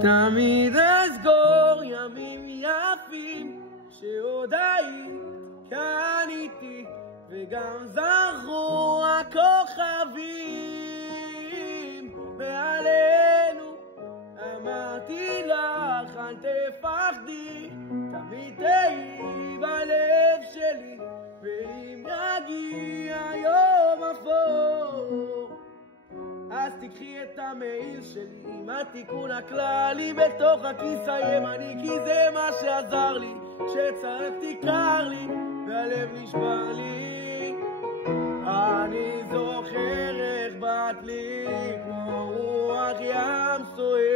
תמיד אזכור ימים יפים שעוד היית כאן איתי, וגם זרחו הכוכבים מעלינו. אמרתי לך אל תפחדי, תמיד תהי בלב שלי, ואם יגיע יום אפור אז תקחי את המעיל שלי עם התיקון הכללי בתוך הכיס הימני, כי זה מה שעזר לי כשצעקתי קר לי והלב נשבר לי. אני זוכר איך באת לי כמו רוח ים סוער